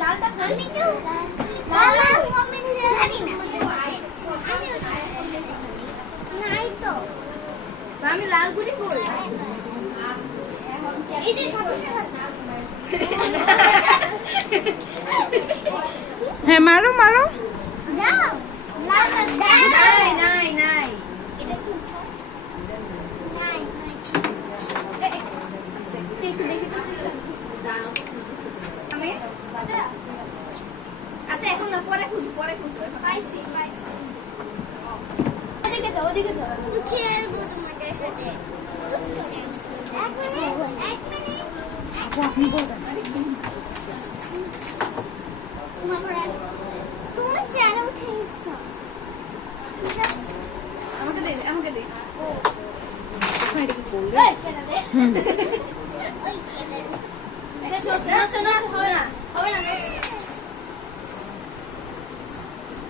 লালটা আমি তো লাল আমি জানি না আমি নাই তো আমি লাল গুলি কই এই যে হ্যাঁ মারো মারো দাও লাল নাই নাই নাই এটা তো নাই একটু দেখি তো আমি আচ্ছা এখন না পরে খুঁজো পাইছি ওদিকে যাও খেলবো তোমাদের সাথে এক মিনিট আপনি বলবেন তুমি চেয়ারে উঠে এসছো আমাকে দে এই কেন দে ওই কেন হবে না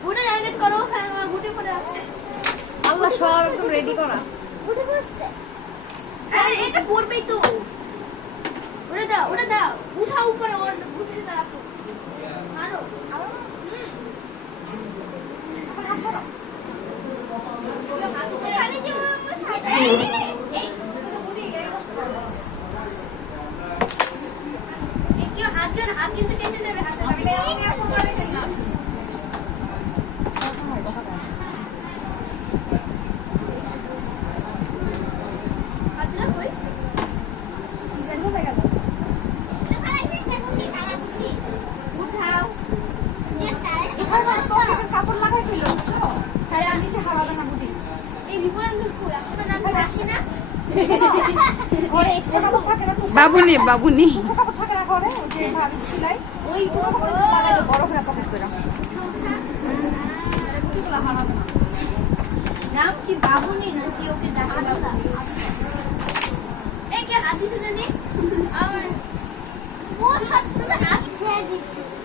বুটে টার্গেট করো বুটে পড়ে আছে আল্লাহ সব একদম রেডি করা বুটে বসতে এটা পড়বেই তো ওটা দাও উঠাও উপরে ওর বুটে রাখো মারো হাত কিন্তু কেটে দেবে কাপড় লাগাই ফেলো বুঝছো তাহলে নিচে হাওয়া না বুটি এই বিপরীত কই আসলে না আসি না ঘরে এক্সট্রা কাপড় থাকে না বাবুনি কাপড় থাকে না ঘরে ওই যে ভাবি সেলাই ওই কাপড় লাগাই দাও বড় করে পকেট করে বুটিগুলো হারাবে না নাম কি বাবুনি নাকি ওকে ডাকা বাবু এই কে হাত দিছে জানি আমার ও সব হাত ছেড়ে দিচ্ছে